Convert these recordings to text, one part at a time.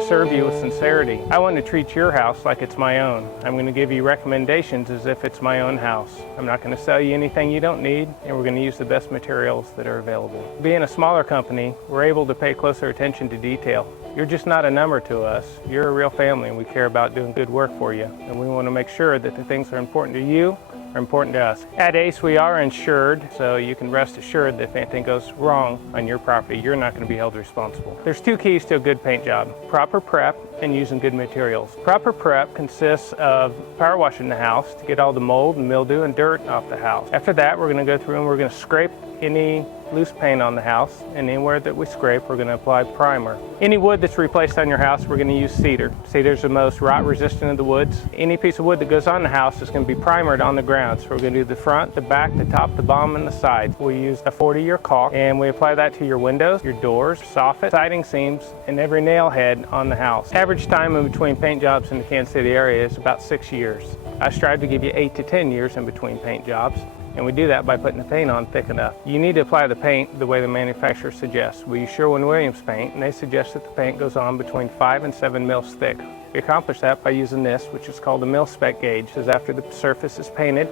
to serve you with sincerity. I want to treat your house like it's my own. I'm going to give you recommendations as if it's my own house. I'm not going to sell you anything you don't need, and we're going to use the best materials that are available. Being a smaller company, we're able to pay closer attention to detail. You're just not a number to us. You're a real family, and we care about doing good work for you. And we want to make sure that the things that are important to you are important to us. At ACE, we are insured, so you can rest assured that if anything goes wrong on your property, you're not going to be held responsible. There's two keys to a good paint job: proper prep and using good materials. Proper prep consists of power washing the house to get all the mold and mildew and dirt off the house. After that, we're going to go through and we're going to scrape any loose paint on the house, and anywhere that we scrape, we're going to apply primer. Any wood that's replaced on your house, we're going to use cedar. Cedar's the most rot resistant of the woods. Any piece of wood that goes on the house is going to be primered on the ground. So we're going to do the front, the back, the top, the bottom, and the sides. We use a 40-year caulk, and we apply that to your windows, your doors, soffit, siding seams, and every nail head on the house. Average time in between paint jobs in the Kansas City area is about 6 years. I strive to give you 8 to 10 years in between paint jobs. And we do that by putting the paint on thick enough. You need to apply the paint the way the manufacturer suggests. We use Sherwin-Williams paint, and they suggest that the paint goes on between 5 and 7 mils thick. We accomplish that by using this, which is called a mil-spec gauge. Because after the surface is painted,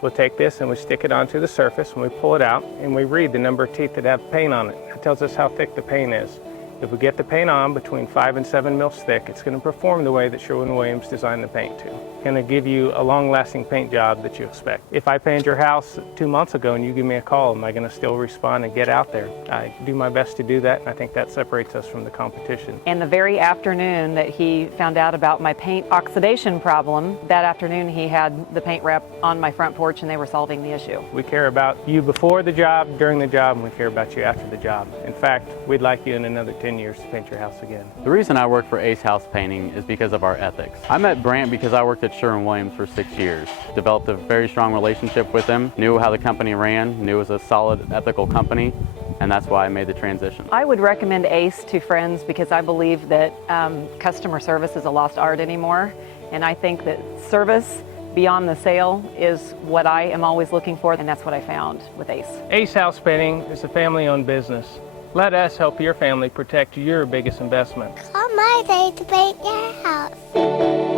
we'll take this and we stick it onto the surface, and we pull it out, and we read the number of teeth that have paint on it. It tells us how thick the paint is. If we get the paint on between 5 and 7 mils thick, it's going to perform the way that Sherwin-Williams designed the paint to. It's going to give you a long-lasting paint job that you expect. If I painted your house 2 months ago and you give me a call, am I going to still respond and get out there? I do my best to do that, and I think that separates us from the competition. And the very afternoon that he found out about my paint oxidation problem, that afternoon he had the paint wrap on my front porch and they were solving the issue. We care about you before the job, during the job, and we care about you after the job. In fact, we'd like you in another 10 years to paint your house again. The reason I work for Ace House Painting is because of our ethics. I met Brant because I worked at Sherwin-Williams for 6 years. Developed a very strong relationship with him, knew how the company ran, knew it was a solid, ethical company, and that's why I made the transition. I would recommend ACE to friends because I believe that customer service is a lost art anymore, and I think that service beyond the sale is what I am always looking for, and that's what I found with ACE. Ace House Painting is a family-owned business. Let us help your family protect your biggest investment. Call my day to paint your house.